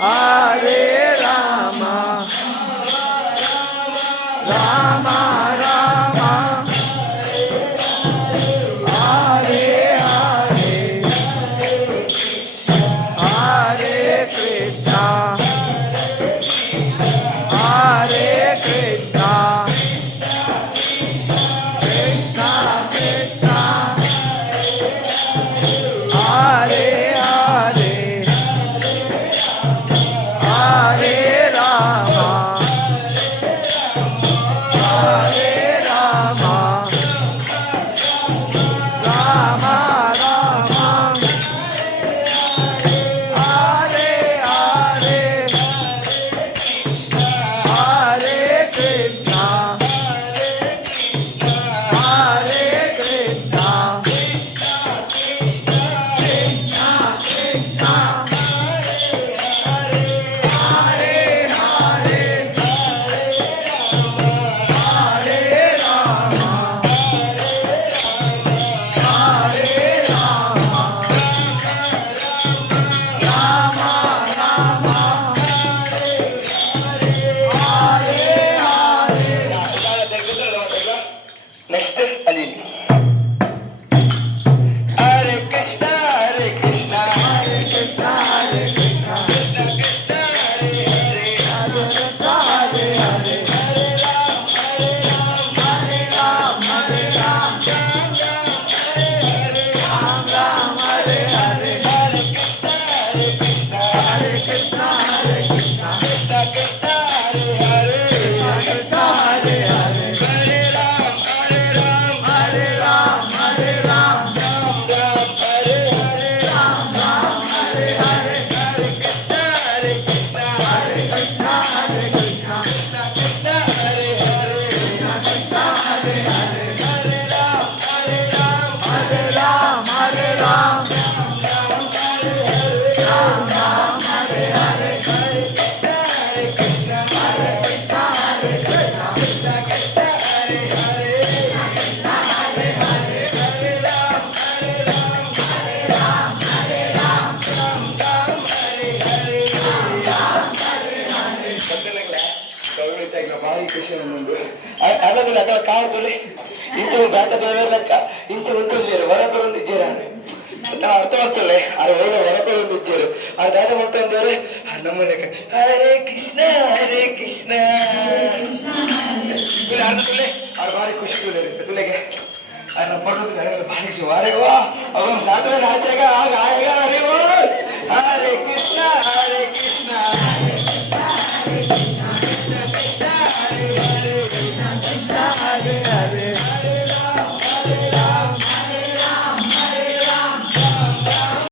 Hare Rama, Rama Rama, Hare Hare, Hare Krishna, Hare Krishna, Krishna Krishna, Hare Hare, Hare Rama, Hare Rama, Rama Rama, Hare Hare, Hare Krishna, Hare Krishna, Krishna Krishna, Hare Hare, Hare Rama, Hare Rama, Rama Rama, Hare Hare. Next Ali हरे Krishna Krishna Hare Krishna, Hare Krishna, Krishna Krishna Hare हरे Hare Krishna, Hare Hare, Hare Ram, Hare Ram, Ram Ram, Hare Hare, हरे Krishna Hare Krishna, Hare Krishna, Krishna Krishna Hare Hare Krishna Hare Hare, हरे Ram Hare Ram, Hare Ram, Ram Ram Hare हरे Ram Ram, Hare Hare, हरे Krishna Krishna Hare Krishna, Krishna Krishna Hare Hare Krishna Hare Hare, हरे Ram Hare Ram, Hare Ram, Ram Ram, Hare Hare, Krishna Hare Krishna, Hare Krishna, Krishna Krishna Hare Hare Krishna Hare Hare, Hare Ram, Hare Ram, Ram Hare Hare ಭಾರಿ ಖುಷಿ ನಮ್ಮೊಂದು ಅದನ್ನು ಅಗಳ ಕಾರ್ತಲೆ ಇಂಚ ಒಂದು ಗಾಟದ ಲೆಕ್ಕ ಇಂಚ ಒಂದಿದ್ದಾರೆ ಹೊರಕೊಂಡು ಇದ್ದೀರ ನಾವು ಅರ್ಥ ಮಾಡ್ತಲ್ಲ ಅದು ಒಳ್ಳೆ ಹೊರಕೊಂಡು ಇದ್ದೀರು ಆ ದಾದ ಮಾಡ್ತಂದ್ರೆ ನಮ್ಮ ಲೆಕ್ಕ ಹರೇ ಕೃಷ್ಣ ಅರ್ಥದಲ್ಲೇ ಅವ್ರು ಭಾರಿ ಖುಷಿ ತುಲೆಗೆ ನಮ್ಮ ಫೋಟೋ ಭಾರಿ ಖುಷಿ ವಾರೇ ವಾ ಅವ್ರು ಸಾತ್ರ ಆಚೆಗ ಆಗ ಆಗ ಅರೇ